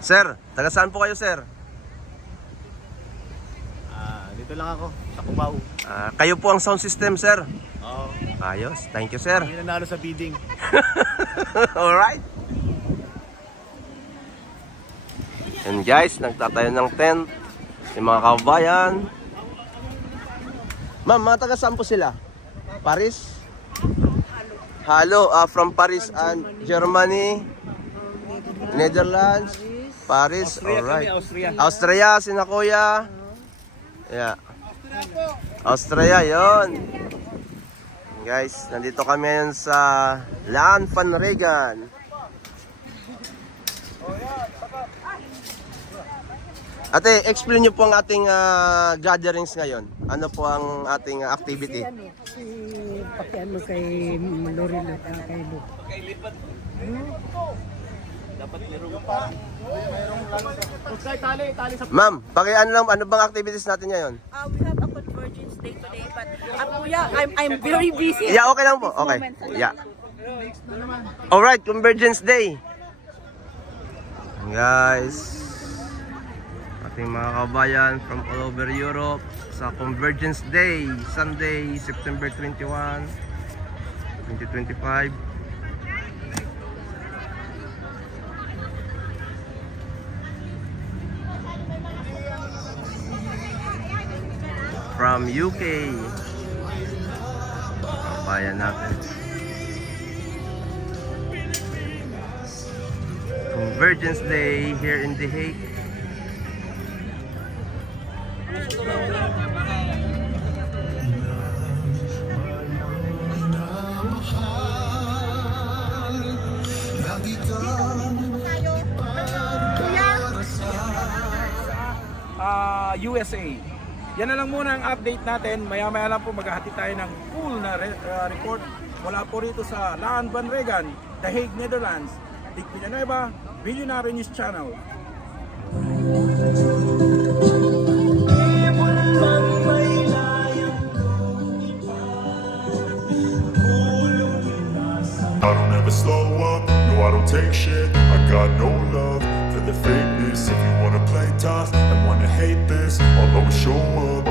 Sir, taga saan po kayo, sir? Dito lang ako, sa Cubao. Kayo po ang sound system, sir. Oo. Ayos, thank you, sir. Hindi nanalo sa bidding. Alright. And guys, nagtatayo ng tent yung mga kabayan. Ma'am, mga taga saan po sila? Paris? Halo, from Paris and Germany, Netherlands, Paris, alright. Austria, sina kuya. Yeah. Austria, yon. Guys, nandito kami ngayon sa Laan Van Regan. Ate, explain niyo po ang ating gatherings ngayon. Ano po ang ating activity? Pakiano kay Lorel at kay Lu. Dapat merong pa. Tali sa... Ma'am, pakiano lang, ano bang activities natin ngayon? We have a Convergence Day today, but Kuya, I'm very busy. Yeah, okay lang po. Okay. Yeah. Alright, Convergence Day. Guys, ating mga kabayan from all over Europe sa Convergence Day, Sunday, September 21, 2025. From UK, kabayan natin. Convergence Day here in The Hague. USA. Yan na lang muna ang update natin. Maya-maya lang po maghahatid tayo ng full na report mula po rito sa Laan Van Regan, The Hague, Netherlands. Dick Villanueva, Visionary News Channel. I don't ever slow up, no I don't take shit. I got no love for the fakeness. If you wanna play tough and wanna hate this, I'll always show up.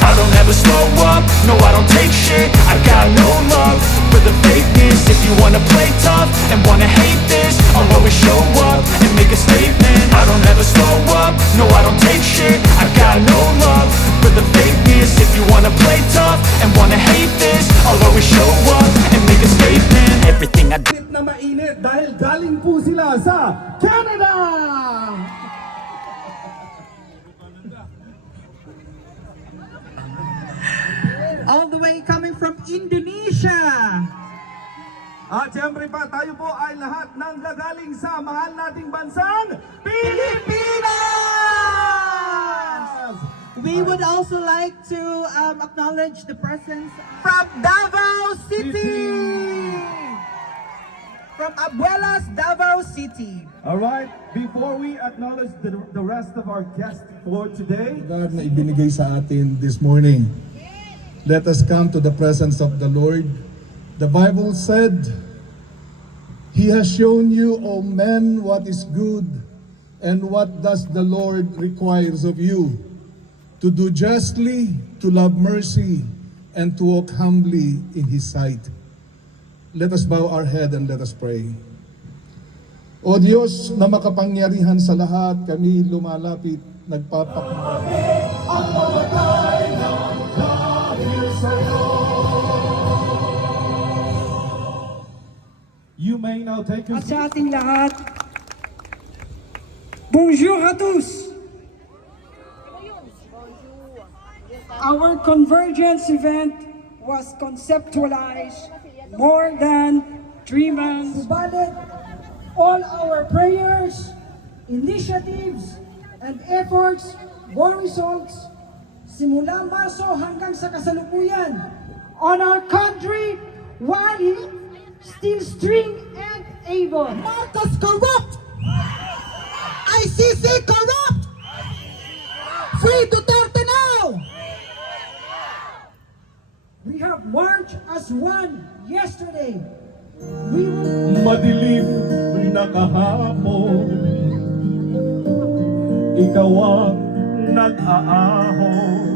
I don't ever slow up, no I don't take shit. I got no love for the fakeness. If you wanna play tough and wanna hate this, I'll always show up and make a statement. I don't ever slow up, no I don't take shit. I got no love for the fakeness. If you wanna play tough and wanna hate this, I'll always show up and make a statement. Everything I do. Mainit na mainit dahil galing po sila sa Canada! All the way coming from Indonesia. At syempre pa, tayo po ay lahat ng gagaling sa mahal nating bansang Pilipinas! We would also like to acknowledge the presence From Davao City! from Abuelas, Davao City. Alright, before we acknowledge the rest of our guests for today, God na ibinigay sa atin this morning. Let us come to the presence of the Lord. The Bible said, He has shown you, O men, what is good, and what does the Lord requires of you, to do justly, to love mercy, and to walk humbly in His sight. Let us bow our head and let us pray. O Diyos na makapangyarihan sa lahat, kami lumalapit, you may now take your At seat. sa ating lahat, bonjour à tous! Our Convergence event was conceptualized more than 3 months. Subalit, all our prayers, initiatives, and efforts bore results simula Marso hanggang sa kasalukuyan on our country while still string and able. Marcos corrupt! ICC corrupt! Free Duterte now! We have marched as one yesterday. We will Madilim na kahapon, ikaw ang nag-aahon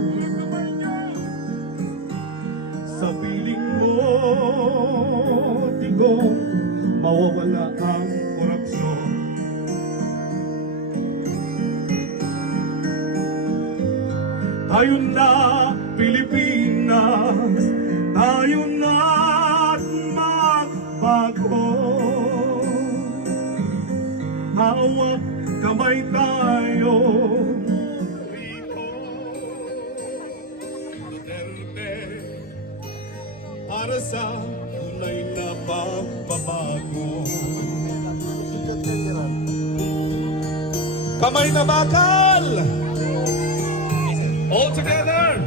sa piling mo, tigong mawawala ang korupsyon. Tayo na Pilipinas, tayo na't magbago. Hawak kamay tayo rito. Duterte, para sa tunay na pagbabago. Kamay na bakal! All together!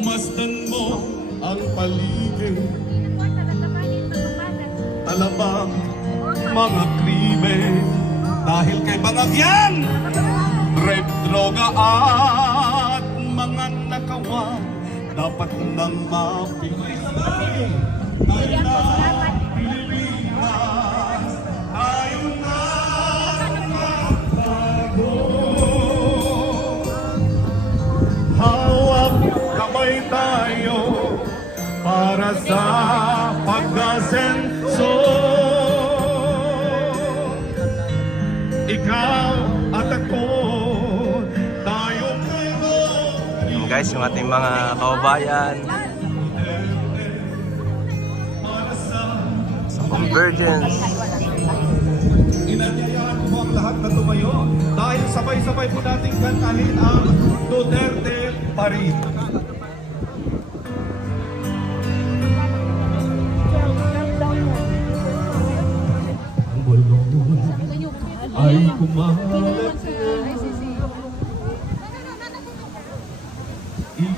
Masdan mo ang paligid, alabang mga krimen dahil kay Bangagyan, rape, droga at mga nakawan dapat nang mapili. Tayo na Pilipinas, tayo na magbago. Hawak kamay tayo para sa pag-asenso. Ikaw at ako, tayo Yun guys, yung ating mga kababayan sa Convergence. Inanyayahan po ang lahat na tumayo dahil sabay-sabay po nating kantahin ang Duterte pa rin. Ang bulong ay kumalat.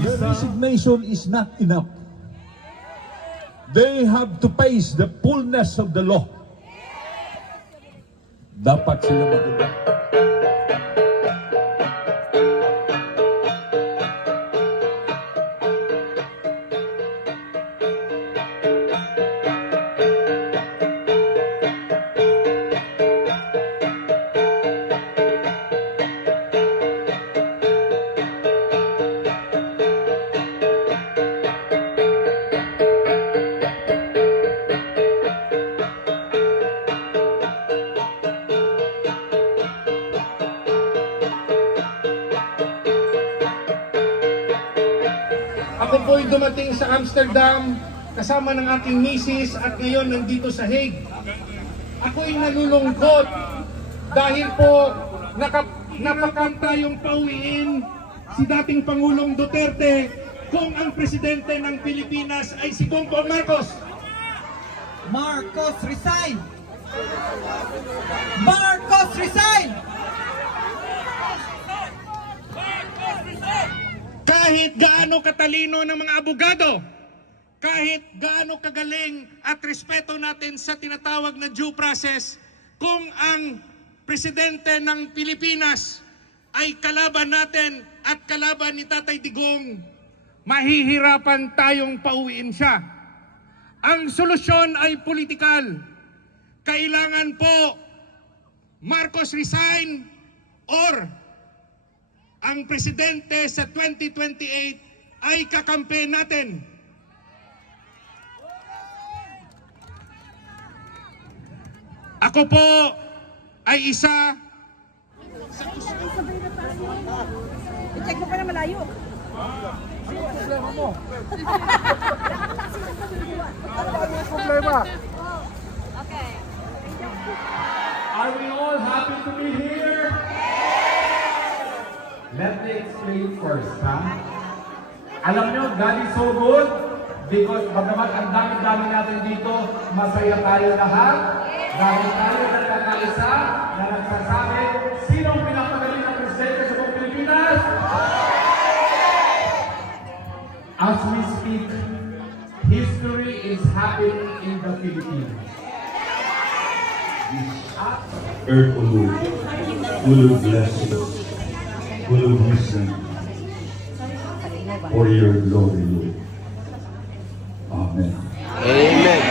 Their resignation is not enough. They have to face the fullness of the law. Dapat sila mag-ibang. Ako po'y dumating sa Amsterdam kasama ng aking misis at ngayon nandito sa Hague. Ako'y nalulungkot dahil po napakam tayong pauwiin si dating Pangulong Duterte kung ang presidente ng Pilipinas ay si Bongbong Marcos. Marcos resign! Marcos resign! Kahit gaano katalino ng mga abogado, kahit gaano kagaling at respeto natin sa tinatawag na due process, kung ang presidente ng Pilipinas ay kalaban natin at kalaban ni Tatay Digong, mahihirapan tayong pauwiin siya. Ang solusyon ay politikal. Kailangan po Marcos resign or ang presidente sa 2028 ay kakampi natin. Ako po ay isa I-check mo pa na malayo. Problema. Okay. Are we all happy to be here? Let me explain first, ha? Alam nyo, God is so good because bagamat ang dami-dami natin dito, masaya tayo lahat dahil tayo nagkakaisa na nagsasabi, sinong pinapagaling ng presidente sa buong Pilipinas? As we speak, history is happening in the Philippines. Earth full of blessings, full of wisdom for your glory, Lord. Amen. Amen.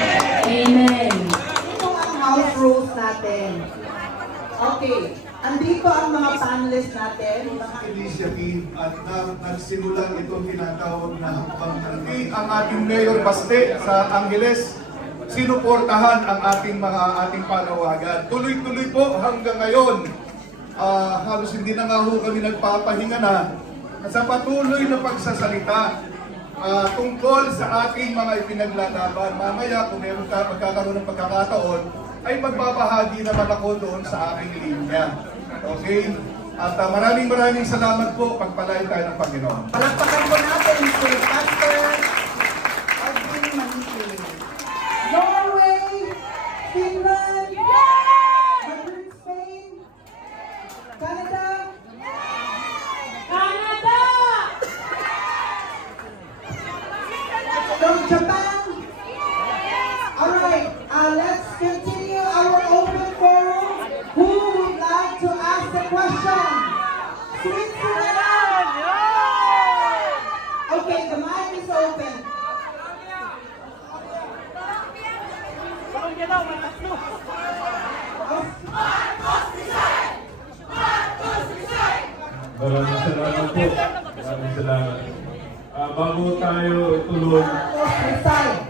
Amen. Ito ang house rules natin. Okay. andito ang mga panelists natin. Initiative at nagsimulan itong tinatawag na Hakbang Talbi. Ang ating Mayor Baste sa Angeles, sinuportahan ang ating panawagan. Tuloy-tuloy po hanggang ngayon. Halos hindi na nga ho kami nagpapahinga na sa patuloy na pagsasalita tungkol sa ating mga ipinaglalaban. Mamaya kung meron magkakaroon ng pagkakataon, ay magbabahagi naman ako doon sa aking linya. Okay? At maraming salamat po. Pagpalain tayo ng Panginoon. Palakpakan po natin si Pastor Alvin Manike. Norway, Finland, Madrid, Spain, Canada, from Japan. Alright, let's continue our open forum. Who would like to ask the question? Switzerland! Okay, the mic is open. Maraming salamat po. Maraming salamat. Bago tayo ituloy, Marcos Rizal.